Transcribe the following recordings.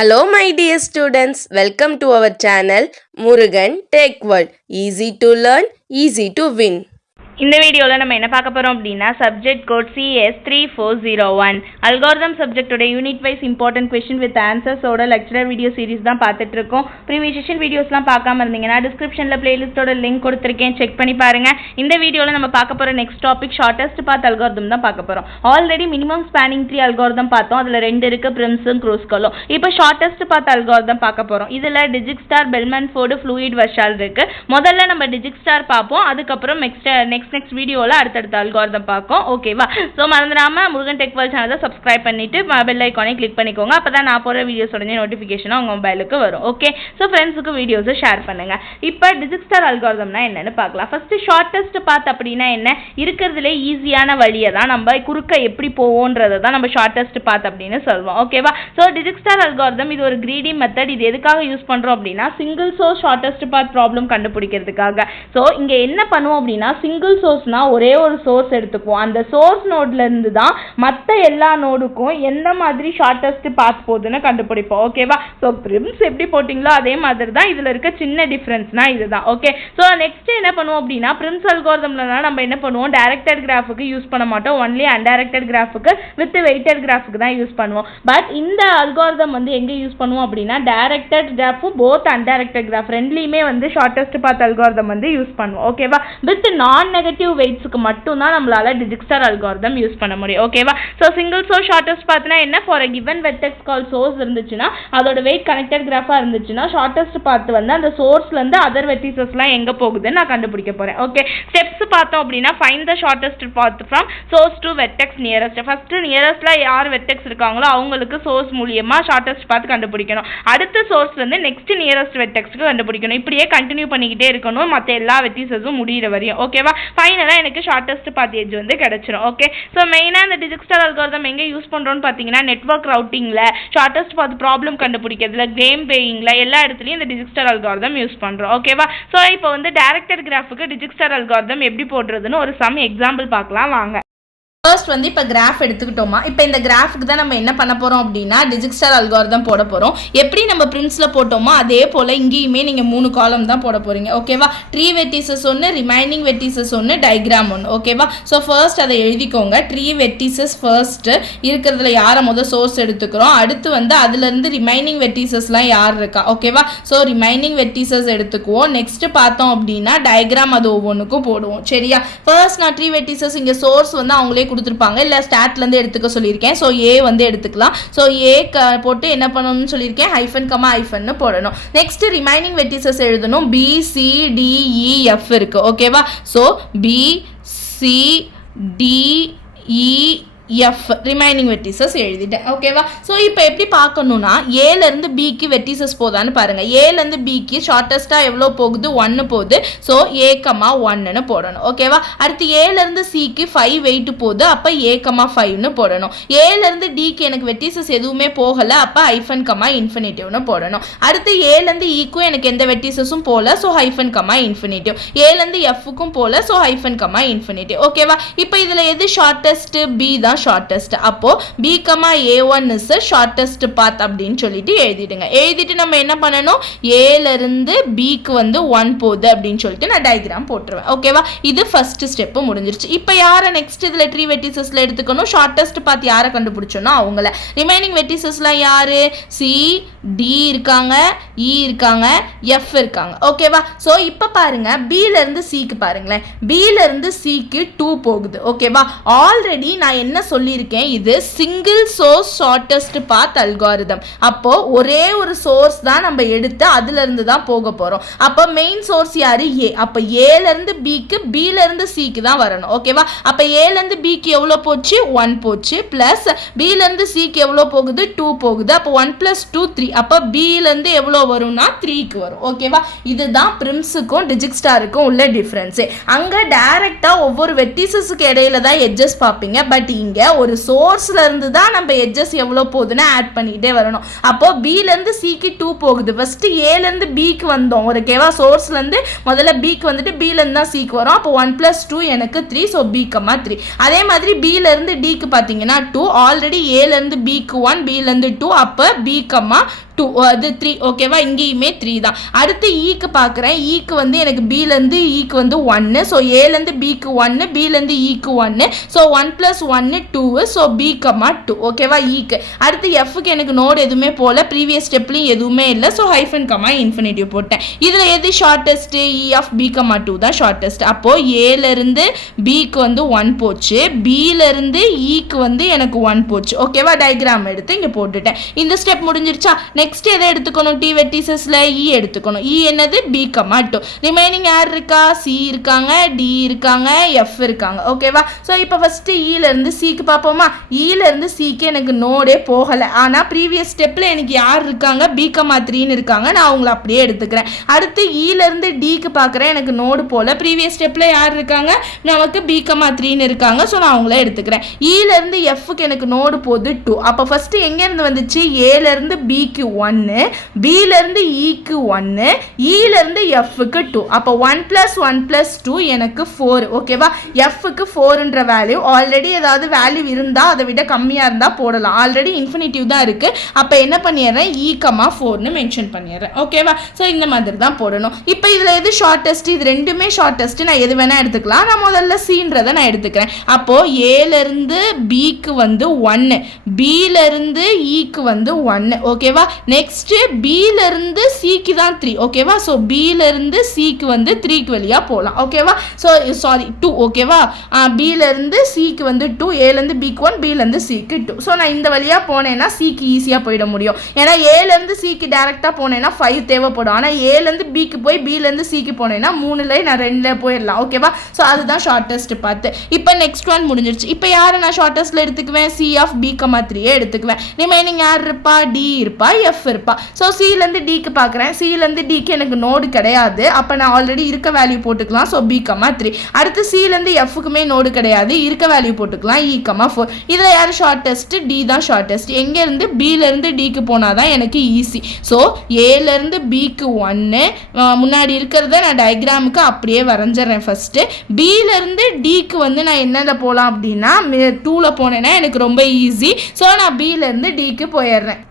Hello my dear students, welcome to our channel Murugan Tech World. Easy to learn, easy to win. இந்த வீடியோவில் நம்ம என்ன பார்க்க போகிறோம் அப்படின்னா சப்ஜெக்ட் கோட் CS3401 அல்காரிதம் சப்ஜெக்டோட unit wise important question with ஆன்சர்ஸோட லெக்சரர் வீடியோ சீரிஸ் தான் பார்த்துட்டு இருக்கோம். ப்ரீவியஸ் செஷன் வீடியோஸ்லாம் பார்க்காம இருந்தீங்கன்னா டிஸ்கிரிப்ஷனில் பிளேலிஸ்ட்டோட லிங்க் கொடுத்துருக்கேன், செக் பண்ணி பாருங்க. இந்த வீடியோவில் நம்ம பார்க்க போகிற next topic shortest path algorithm தான் பார்க்க போகிறோம். Already minimum spanning tree algorithm பார்த்தோம், அதில் 2 இருக்குது, பிரிம்ஸும் க்ரூஸ்கலும். இப்போ ஷார்ட்டஸ்ட் பாத் அல்காரிதம் பார்க்க போகிறோம். இதில் டிஜிக்ஸ்டார், பெல்மன் ஃபோர்டு, ஃப்ளூயிட் வர்ஷால் இருக்குது. முதல்ல நம்ம டிஜிக்ஸ்டார் பார்ப்போம், அதுக்கப்புறம் நெக்ஸ்ட் வீடியோல அடுத்தடுத்த அல்காரிதம் பார்ப்போம். ஓகேவா? ஸோ மறந்துடாம முருகன் டெக் வேர்ல்ட் சேனலை சப்ஸ்கிரைப் பண்ணிட்டு பெல் ஐக்கானை கிளிக் பண்ணிக்கோங்க. அப்பதான் நான் போற வீடியோஸ் உடனே நோட்டிஃபிகேஷன் உங்க மொபைலுக்கு வரும். ஓகே, ஸோ ஃப்ரெண்ட்ஸுக்கு வீடியோஸை ஷேர் பண்ணுங்க. இப்போ டிஜிக்ஸ்டார் அல்காரிதம்னா என்னன்னு பார்க்கலாம். ஃபர்ஸ்ட் ஷார்ட்டஸ்ட் பாத் அப்படின்னா என்ன? இருக்கிறதுல ஈஸியான வழியை தான் நம்ம குறுக்க எப்படி போவோன்றதை தான் நம்ம ஷார்ட்டஸ்ட் பாத் அப்படின்னு சொல்லுவோம். ஓகேவா? ஸோ டிஜிக்ஸ்டார் அல்காரிதம் இது ஒரு கிரீடி மெத்தட். இது எதுக்காக யூஸ் பண்றோம் அப்படின்னா single source shortest path problem கண்டுபிடிக்கிறதுக்காக. ஸோ இங்க என்ன பண்ணுவோம் அப்படின்னா சிங்கிள் சோர்ஸ்னா ஒரே ஒரு சோர்ஸ் எடுத்துக்குவோம். அந்த சோர்ஸ் நோட்ல இருந்து தான் மற்ற எல்லா நோடுக்கும் எந்த மாதிரி ஷார்ட்டஸ்ட் பாத் போகுதுன்னு கண்டுபிடிப்போம். ஓகேவா? ஸோ பிரிம்ஸ் எப்படி போட்டிங்களோ அதே மாதிரி தான் இதில் இருக்க சின்ன டிஃப்ரென்ஸ்னா இதுதான். ஓகே, ஸோ நெக்ஸ்ட் என்ன பண்ணுவோம் அப்படின்னா பிரிம்ஸ் அல்காரிதம்ல நம்ம என்ன பண்ணுவோம், டைரக்டட் கிராஃபுக்கு யூஸ் பண்ண மாட்டோம், ஒன்லி அன்டைரக்டட் கிராஃபுக்கு வித் வெயிட்டட் கிராஃபுக்கு தான் யூஸ் பண்ணுவோம். பட் இந்த அல்காரிதம் எங்கே யூஸ் பண்ணுவோம் அப்படின்னா டைரக்டட் கிராஃபும் போத் அன்டைரக்டட் கிராஃப் ரெண்டுலையுமே ஷார்ட்டஸ்ட் பாத் அல்காரிதம் யூஸ் பண்ணுவோம். ஓகேவா? வித் நான் நெகட்டிவ் வெயிட்ஸ்க்கு மட்டும் தான் நம்மளால டிஜிக்ஸ்டார் அல்காரிதம் யூஸ் பண்ண முடியும். ஓகேவா? ஸோ சிங்கிள் சோர்ஸ் ஷார்ட்டஸ்ட் பாத்னா என்ன? For a given vertex called source இருந்துச்சுன்னா அதோட வெயிட் கனெக்டட் கிராஃபா இருந்துச்சுன்னா ஷார்ட்டஸ்ட் பாத் அந்த சோர்ஸ்ல இருந்து அதர் வெர்டிசஸ்லாம் எங்க போகுதுன்னு நான் கண்டுபிடிக்க போறேன். ஓகே, ஸ்டெப்ஸ் பார்த்தோம் அப்படின்னா find the shortest path from source to vertex nearest. First நியரஸ்ட்ல யார் வெர்டெக்ஸ் இருக்காங்களோ அவங்களுக்கு சோர்ஸ் மூலியமா ஷார்ட்டஸ்ட் பாத் கண்டுபிடிக்கணும். அடுத்த சோர்ஸ்ல இருந்து நெக்ஸ்ட் நியரஸ்ட் வெர்டெக்ஸ்க்கு கண்டுபிடிக்கணும். இப்படியே கண்டினியூ பண்ணிக்கிட்டே இருக்கணும் மற்ற எல்லா வெர்டிசஸும் முடியிற வரையும். ஓகேவா? ஃபைனலா எனக்கு ஷார்ட்டஸ்ட் பாத் எட்ஜ் கிடைச்சிரும். ஓகே, ஸோ மெயினாக இந்த டிஜிக்ஸ்டார் அல்காரிதம் எங்கே யூஸ் பண்ணுறோம்னு பார்த்தீங்கன்னா நெட்வொர்க் ரவுட்டிங்கில், ஷார்ட்டஸ்ட் பாத் ப்ராப்ளம் கண்டுபிடிக்கிறதுல, கேம் பிளேயிங்கில் எல்லா இடத்துலையும் இந்த டிஜிக்ஸ்டார் அல்காரிதம் யூஸ் பண்ணுறோம். ஓகேவா? ஸோ இப்போ டைரக்டட் கிராஃபுக்கு டிஜிக்ஸ்டார் அல்காரிதம் எப்படி போடுறதுன்னு ஒரு சம் எக்ஸாம்பிள் பார்க்கலாம் வாங்க. ஃபர்ஸ்ட் இப்போ கிராஃப் எடுத்துக்கிட்டோமா, இப்போ இந்த கிராஃபுக்கு தான் நம்ம என்ன பண்ண போகிறோம் அப்படின்னா டிஜிக்ஸ்டார் அல்காரிதம் போட போகிறோம். எப்படி நம்ம பிரின்ஸில் போட்டோமோ அதே போல் இங்கேயுமே நீங்கள் 3 காலம் தான் போட போகிறீங்க. ஓகேவா? ட்ரீ வெர்டிசஸ் ஒன்று, ரிமைனிங் வெர்டிசஸ் ஒன்று, டயக்ராம் ஒன்று. ஓகேவா? ஸோ ஃபர்ஸ்ட் அதை எழுதிக்கோங்க. ட்ரீ வெர்டிசஸ் ஃபர்ஸ்ட்டு இருக்கிறதுல யாரை முதல் சோர்ஸ் எடுத்துக்கிறோம், அடுத்து அதுலேருந்து ரிமைனிங் வெர்டிசஸ்லாம் யார் இருக்கா. ஓகேவா? ஸோ ரிமைனிங் வெர்டிசஸ் எடுத்துக்குவோம். நெக்ஸ்ட்டு பார்த்தோம் அப்படின்னா டயக்ராம் அது ஒவ்வொன்றுக்கும் போடுவோம். சரியா? ஃபர்ஸ்ட் நான் ட்ரீ வெர்டிசஸ் இங்கே சோர்ஸ் அவங்களே கொடுத்துருப்பாங்க, இல்லை ஸ்டார்ட்லேருந்து எடுத்துக்க சொல்லியிருக்கேன். ஸோ ஏ எடுத்துக்கலாம். ஸோ ஏ போட்டு என்ன பண்ணணும்னு சொல்லியிருக்கேன், ஹைஃபன் கமா ஹைஃபன்னு போடணும். நெக்ஸ்ட் ரிமைனிங் வெர்டிசஸ் எழுதணும். BCDEF இருக்கு. ஓகேவா? ஸோ BCDEF ரிமைனிங் வெர்டிசஸ் எழுதிட்டேன். ஓகேவா? ஸோ இப்போ எப்படி பார்க்கணும்னா ஏலேருந்து பிக்கு வெர்டிசஸ் போதான்னு பாருங்க. ஏலேருந்து பிக்கு ஷார்ட்டஸ்ட்டாக எவ்வளோ போகுது, 1 போகுது. ஸோ A, 1ன்னு போடணும். ஓகேவா? அடுத்து ஏலேருந்து சிக்கு 5 வெயிட் போகுது, அப்போ A, 5ன்னு போடணும். ஏலேருந்து டிக்கு எனக்கு வெர்டிசஸ் எதுவுமே போகலை, அப்போ ஹைஃபன் கமா இன்ஃபினிட்டிவ்னு போடணும். அடுத்து ஏலேருந்து ஈக்கும் எனக்கு எந்த வெர்டிசஸும் போகல, ஸோ ஹைஃபன் கமா இன்ஃபினிட்டிவ். ஏலேருந்து எஃப்க்கும் போகல, ஸோ ஹைஃபன் கமா இன்ஃபினிட்டிவ். ஓகேவா? இப்போ இதில் எது ஷார்ட்டஸ்ட்? பி தான் ஷார்ட்டஸ்ட். அப்போ B, A1 is shortest path அப்படின்னு சொல்லிட்டு எழுதிடுங்க. எழுதிட்டு நம்ம என்ன பண்ணணும், ஏல இருந்து பிக்கு 1 போகுது அப்படின்னு சொல்லிட்டு நான் டயக்ராம் போட்டுருவேன். ஓகேவா? இது ஃபர்ஸ்ட் ஸ்டெப் முடிஞ்சிருச்சு. இப்போ யாரை நெக்ஸ்ட் இதில் ட்ரீ வெர்டிசஸ்ல எடுத்துக்கணும், ஷார்ட்டஸ்ட் பாத் யாரை கண்டுபிடிச்சோன்னா அவங்கள. ரிமைனிங் வெர்டிசஸ்லாம் யாரு, C, D இருக்காங்க, E இருக்காங்க, F இருக்காங்க. ஓகேவா? ஸோ இப்போ பாருங்க பில இருந்து சிக்கு பாருங்களேன். பில இருந்து சிக்கு 2 போகுது. ஓகேவா? ஆல்ரெடி நான் என்ன சொல்லியிருக்கேன், இது single source shortest path algorithm. அப்போ ஒரே ஒரு சோர்ஸ் தான் நம்ம எடுத்து அதுல இருந்து தான் போக போறோம். அப்போ மெயின் சோர்ஸ் யாரு, ஏ. அப்போ ஏல இருந்து பிக்கு, பில இருந்து சிக்கு தான் வரணும். ஓகேவா? அப்போ ஏல இருந்து பிக்கு எவ்வளோ போச்சு, 1 போச்சு. பிளஸ் பில இருந்து சிக்கு எவ்வளோ போகுது, 2 போகுது. அப்போ 1 + 2 3. அப்போ பில இருந்து எவ்வளோ வரும்னா 3க்கு வரும். ஓகேவா? இதுதான் பிரிம்ஸுக்கும் டிஜிக்ஸ்டாருக்கும் உள்ள டிஃபரன்ஸ். அங்க டைரக்டா ஒவ்வொரு வெர்டிசஸ்க்கு இடையில தான் எட்ஜஸ் பார்ப்பீங்க. பட் இங்க ஒரு சோர்ஸ்ல இருந்து தான் நம்ம எட்ஜஸ் எவ்வளோ போகுதுன்னு ஆட் பண்ணிட்டே வரணும். அப்போ பில இருந்து சிக்கு 2 போகுது. ஃபர்ஸ்ட் ஏல இருந்து பிக்கு வந்தோம். ஓகேவா? சோர்ஸ்ல இருந்து முதல்ல பிக்கு வந்துட்டு பில இருந்து தான் சிக்கு வரும். அப்போ 1 + 2 எனக்கு 3. So B, 3. அதே மாதிரி பில இருந்து டிக்கு பார்த்தீங்கன்னா 2. ஆல்ரெடி ஏல இருந்து பிக்கு 1, பில இருந்து 2. அப்போ B, 2 அது 3 ஓகேவா இங்கேயுமே 3 தான் அடுத்து ஈக்கு பார்க்குறேன் ஈக்கு வந்து எனக்கு பிலேருந்து ஈக்கு வந்து 1 ஸோ ஏலேருந்து பிக்கு 1 பிலேருந்து ஈக்கு 1 ஸோ 1 + 1 2 ஸோ பி கமா 2 ஓகேவா ஈக்கு அடுத்து எஃப்க்கு எனக்கு நோடு எதுவுமே போல ப்ரீவியஸ் ஸ்டெப்லையும் எதுவுமே இல்லை ஸோ ஹைஃபன் கமா இன்ஃபினிட்டிவ் போட்டேன் இதில் எது shortest E of B comma 2 தான் ஷார்ட்டஸ்ட் அப்போது ஏலேருந்து பிக்கு வந்து 1 போச்சு பிலேருந்து ஈக்கு வந்து எனக்கு 1 போச்சு ஓகேவா டயக்ராம் எடுத்து இங்கே போட்டுட்டேன் இந்த ஸ்டெப் முடிஞ்சிருச்சா நெக்ஸ்ட் எதை எடுத்துக்கணும் டி வெர்டிசஸில் இ எடுத்துக்கணும் இ என்னது பி கமா 2 ரிமைனிங் யார் இருக்கா சி இருக்காங்க டி இருக்காங்க எஃப் இருக்காங்க ஓகேவா ஸோ இப்போ ஃபஸ்ட்டு இலேருந்து சிக்கு பார்ப்போமா இலேருந்து சிக்கு எனக்கு நோடே போகலை ஆனால் ப்ரீவியஸ் ஸ்டெப்பில் எனக்கு யார் இருக்காங்க பி கமா 3ன்னு இருக்காங்க நான் அவங்கள அப்படியே எடுத்துக்கிறேன் அடுத்து இலேருந்து டிக்கு பார்க்குறேன் எனக்கு நோடு போல் ப்ரீவியஸ் ஸ்டெப்பில் யார் இருக்காங்க நமக்கு பி கமா 3ன்னு இருக்காங்க ஸோ நான் அவங்கள எடுத்துக்கிறேன் இலேருந்து எஃப்க்கு எனக்கு நோடு போகுது 2 அப்போ ஃபஸ்ட்டு எங்கேருந்து வந்துச்சு ஏலேருந்து பிக்கு 1 பிலேருந்து ஈக்கு 1 இலேருந்து எஃப்க்கு 2 அப்போ 1 + 1 + 2 எனக்கு 4 ஓகேவா எஃப்க்கு 4ன்ற வேல்யூ ஆல்ரெடி ஏதாவது வேல்யூ இருந்தால் அதை விட கம்மியாக இருந்தால் போடலாம் ஆல்ரெடி இன்ஃபினிட்டிவ் தான் இருக்குது அப்போ என்ன பண்ணிடுறேன் இ கமா 4ன்னு மென்ஷன் பண்ணிடுறேன் ஓகேவா ஸோ இந்த மாதிரி தான் போடணும் இப்போ இதில் எது ஷார்ட்டஸ்ட் இது ரெண்டுமே ஷார்ட்டஸ்ட் நான் எது வேணால் எடுத்துக்கலாம் நான் முதல்ல சீன்றதை நான் எடுத்துக்கிறேன் அப்போது ஏலேருந்து பிக்கு வந்து 1 பிலேருந்து ஈக்கு வந்து 1 ஓகேவா நெக்ஸ்ட்டு பிலேருந்து சிக்கு தான் 3 ஓகேவா ஸோ பிலேருந்து சிக்கு வந்து 3க்கு வழியாக போகலாம் ஓகேவா ஸோ சாரி 2 ஓகேவா பிலேருந்து சிக்கு வந்து 2 ஏலேருந்து பிக்கு 1 பிலேருந்து சிக்கு 2 ஸோ நான் இந்த வழியாக போனேன்னா சிக்கு ஈஸியாக போயிட முடியும் ஏன்னா ஏலேருந்து சிக்கு டேரெக்டாக போனேன்னா 5 தேவைப்படும் ஆனால் ஏலேருந்து பிக்கு போய் பிலேருந்து சிக்கு போனேன்னா 3ல நான் 2ல போயிடலாம் ஓகேவா ஸோ அதுதான் ஷார்ட்டஸ்ட் பார்த்து இப்போ நெக்ஸ்ட் ஒன் முடிஞ்சிருச்சு இப்போ யாரை நான் ஷார்ட்டஸ்ட்டில் எடுத்துக்குவேன் சி ஆஃப் பி கமா 3 எடுத்துக்குவேன் ரிமைனிங் யார் இருப்பா டி இருப்பா எஃப் இருப்பா ஸோ சிலேருந்து டிக்கு பார்க்குறேன் சிலேருந்து டிக்கு எனக்கு நோடு கிடையாது அப்போ நான் ஆல்ரெடி இருக்க வேல்யூ போட்டுக்கலாம் ஸோ பி கமா 3 அடுத்து சிலேருந்து எஃப்க்குமே நோடு கிடையாது இருக்க வேல்யூ போட்டுக்கலாம் இ கமா 4 இதில் யார் ஷார்ட்டஸ்ட் டி தான் ஷார்ட்டஸ்ட் எங்கேருந்து பிலேருந்து டிக்கு போனால் தான் எனக்கு ஈஸி ஸோ ஏலேருந்து பிக்கு 1 முன்னாடி இருக்கிறத நான் டயக்ராமுக்கு அப்படியே வரைஞ்சிட்றேன் ஃபஸ்ட்டு பிலேருந்து டிக்கு வந்து நான் என்னென்ன போகலாம் அப்படின்னா 2ல போனேன்னா எனக்கு ரொம்ப ஈஸி ஸோ நான் பிலேருந்து டிக்கு போயிடுறேன்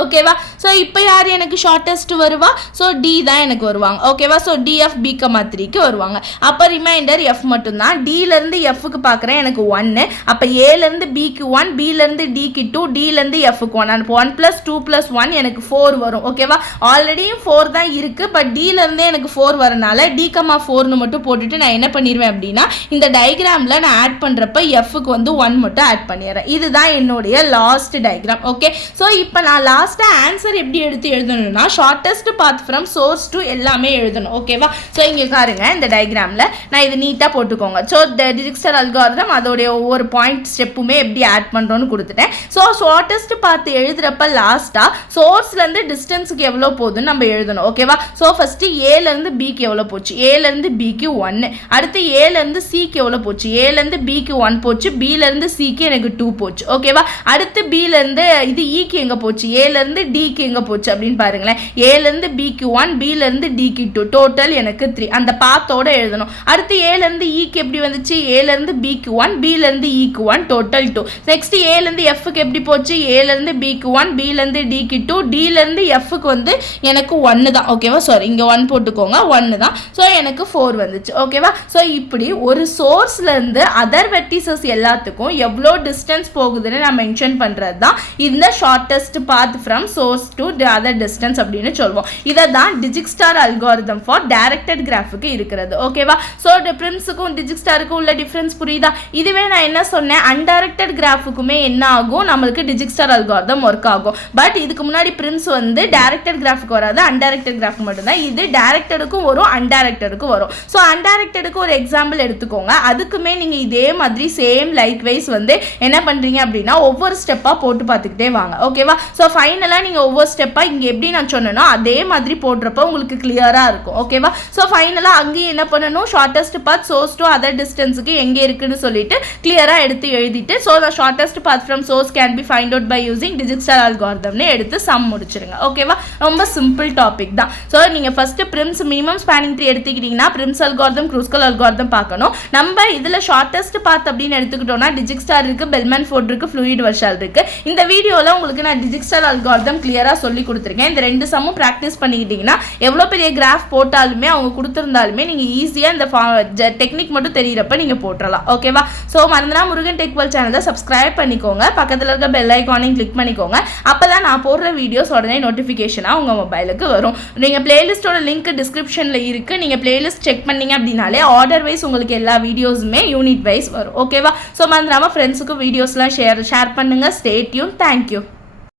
ஓகேவா ஸோ இப்போ யார் எனக்கு ஷார்ட்டஸ்ட் வருவா ஸோ டி தான் எனக்கு வருவாங்க ஓகேவா so D of B comma 3க்கு வருவாங்க அப்போ ரிமைண்டர் எஃப் மட்டும்தான் டிலேருந்து எஃப்க்கு பார்க்குறேன் எனக்கு 1 அப்போ ஏலேருந்து பிக்கு 1 பிலேருந்து டிக்கு 2 டிலேருந்து எஃப்க்கு 1 அப்போ 1 + 2 + 1 எனக்கு 4 வரும் ஓகேவா ஆல்ரெடியும் 4 தான் இருக்குது பட் டிலேருந்தே எனக்கு 4 வரனால டி கமா 4ன்னு மட்டும் போட்டுட்டு நான் என்ன பண்ணிடுவேன் அப்படின்னா இந்த டயக்ராமில் நான் ஆட் பண்ணுறப்ப எஃப்க்கு வந்து 1 மட்டும் ஆட் பண்ணிடுறேன் இதுதான் என்னுடைய லாஸ்ட் டயக்ராம் ஓகே ஸோ இப்போ நான் லாஸ்ட்டாக ஆன்சர் எப்படி எடுத்து எழுதணும்னா shortest path from source to எல்லாமே எழுதணும் ஓகேவா ஸோ இங்கே பாருங்க இந்த டயக்ராமில் நான் இது நீட்டாக போட்டுக்கோங்க ஸோ டிஜிக்ஸ்டர் அல்காரிதம் அதோடைய ஒவ்வொரு பாயிண்ட் ஸ்டெப்புமே எப்படி ஆட் பண்ணுறோன்னு கொடுத்துட்டேன் ஸோ ஷார்ட்டஸ்ட் பார்த்து எழுதுறப்ப லாஸ்ட்டாக சோர்ஸ்லேருந்து டிஸ்டன்ஸுக்கு எவ்வளோ போகுதுன்னு நம்ம எழுதணும் ஓகேவா ஸோ ஃபஸ்ட்டு ஏலேருந்து பிக்கு எவ்வளோ போச்சு ஏலேருந்து பிக்கு 1 அடுத்து ஏலேருந்து சிக்கு எவ்வளோ போச்சு ஏலேருந்து பிக்கு 1 போச்சு பிலேருந்து சிக்கு எனக்கு 2 போச்சு ஓகேவா அடுத்து பிலேருந்து இது ஈக்கு எங்கே போச்சு ஏலேருந்து டிக்கு எங்கே போச்சு அப்படின்னு பாருங்களேன் ஏலேருந்து பிக்கு 1 பிலேருந்து டிக்கு 2 டோட்டல் எனக்கு 3 அந்த பாத்தோட எழுதணும் அடுத்து ஏலேருந்து ஈக்கு எப்படி வந்துச்சு ஏலேருந்து பிக்கு 1 பிலேருந்து ஈக்கு 1 டோட்டல் 2 நெக்ஸ்ட் ஏலேருந்து எஃப்க்கு எப்படி போச்சு ஏலேருந்து பிக்கு 1 பிலேருந்து டிக்கு 2 டிலேருந்து எஃப்க்கு வந்து எனக்கு 1 தான் ஓகேவா சாரி இங்கே 1 போட்டுக்கோங்க 1 தான் ஸோ எனக்கு 4 வந்துச்சு ஓகேவா ஸோ இப்படி ஒரு சோர்ஸ்லேருந்து அதர் வெர்டிசஸ் எல்லாத்துக்கும் எவ்வளோ டிஸ்டன்ஸ் போகுதுன்னு நான் மென்ஷன் பண்ணுறது தான் இந்த shortest path from source to other distance அப்படின்னு சொல்லுவோம் இதை தான் டிஜிக்ஸ்டார் அல்காரிதம் ஃபார் டைரக்டட் கிராஃபுக்கு இருக்கிறது ஓகேவா ஸோ பிரிம்ஸுக்கும் டிஜிக்ஸ்டாருக்கும் உள்ள டிஃப்ரென்ஸ் புரியுதா இதுவே நான் என்ன சொன்னேன் அன்டைரக்டட் கிராஃபுக்குமே என்ன ஆகும் நம்மளுக்கு டிஜிக்ஸ்டார் அல்காரிதம் ஒர்க் ஆகும் பட் இதுக்கு முன்னாடி பிரிம்ஸ் வந்து டைரக்டட் கிராஃபுக்கு வராது அன்டைரக்டட் கிராஃப் மட்டும்தான் இது டைரக்டடுக்கும் வரும் அன்டைரக்டடுக்கும் வரும் ஸோ அன்டைரக்டடுக்கு ஒரு எக்ஸாம்பிள் எடுத்துக்கோங்க அதுக்குமே நீங்கள் இதே மாதிரி சேம் லைக் வைஸ் வந்து என்ன பண்ணுறீங்க அப்படின்னா ஒவ்வொரு ஸ்டெப்பாக போட்டு பார்த்துக்கிட்டே வாங்க ஓகேவா ஸோ ஃபைனலாக நீங்கள் ஒவ்வொரு ஸ்டெப்பாக இங்கே எப்படி நான் சொன்னேனோ அதே மாதிரி போடுறப்ப உங்களுக்கு கிளியராக இருக்கும் ஓகேவா ஸோ ஃபைனலாக அங்கேயும் என்ன பண்ணணும் shortest path source to other டிஸ்டன்ஸுக்கு எங்கே இருக்குன்னு சொல்லிட்டு கிளியராக எடுத்து எழுதிட்டு so the shortest path from source can be find out by using Dijkstra அல்காரிதம்னு எடுத்து சம் முடிச்சிருங்க ஓகேவா ரொம்ப சிம்பிள் டாபிக் தான் ஸோ நீங்கள் first Prim's minimum spanning tree எடுத்துக்கிட்டிங்கன்னா பிரிம்ஸ் அல்காரிதம் க்ரூஸ்கல் அல்காரிதம் பார்க்கணும் நம்ம இதில் ஷார்ட்டஸ்ட் பாத் அப்படின்னு எடுத்துக்கிட்டோம்னா டிஜிக்ஸ்டார் இருக்குது பெல்மேன் ஃபோர்ட் இருக்குது ஃப்ளூயிட் வர்ஷால் இருக்குது இந்த வீடியோவில் உங்களுக்கு நான் டிஜிக்ஸ்டார் அல்காரிதம் கிளியராக சொல்லி கொடுத்துருக்கேன். இந்த 2 சம்மும் ப்ராக்டிஸ் பண்ணிக்கிட்டிங்கன்னா எவ்வளோ பெரிய கிராஃப் போட்டாலுமே அவங்க கொடுத்துருந்தாலுமே நீங்கள் ஈஸியாக இந்த டெக்னிக் மட்டும் தெரியிறப்ப நீங்கள் போட்டுடலாம். ஓகேவா? ஸோ மறந்துனா முருகன் டெக் வேர்ல்ட் சேனலை சப்ஸ்கிரைப் பண்ணிக்கோங்க, பக்கத்தில் இருக்க பெல் ஐக்கானையும் கிளிக் பண்ணிக்கோங்க. அப்போ தான் நான் போடுற வீடியோஸ் உடனே நோட்டிஃபிகேஷனாக உங்கள் மொபைலுக்கு வரும். நீங்கள் பிளேலிஸ்ட்டோட லிங்க் டிஸ்கிரிப்ஷனில் இருக்குது. நீங்கள் பிளேலிஸ்ட் செக் பண்ணிங்க அப்படின்னாலே ஆர்டர் வைஸ் உங்களுக்கு எல்லா வீடியோஸுமே யூனிட் வைஸ் வரும். ஓகேவா? ஸோ மறந்துடாமல் ஃப்ரெண்ட்ஸுக்கு வீடியோஸ்லாம் ஷேர் பண்ணுங்கள். Stay tune. தேங்க்யூ.